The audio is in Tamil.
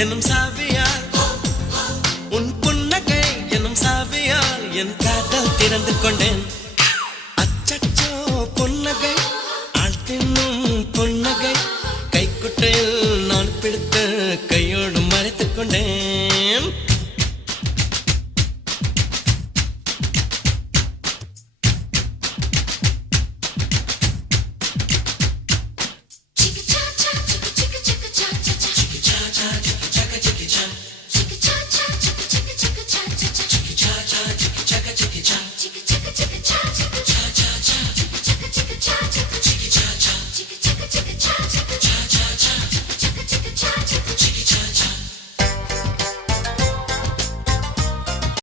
என்னும் சாவியால் உன் புன்னகை என்னும் சாவியால் என் காதல் திறந்து கொண்டேன். அச்சச்சோ புன்னகை ஆள் தின்னும் புன்னகை கைக்குட்டையில் நான் பிடித்த கையோடு மறைத்துக் கொண்டேன்.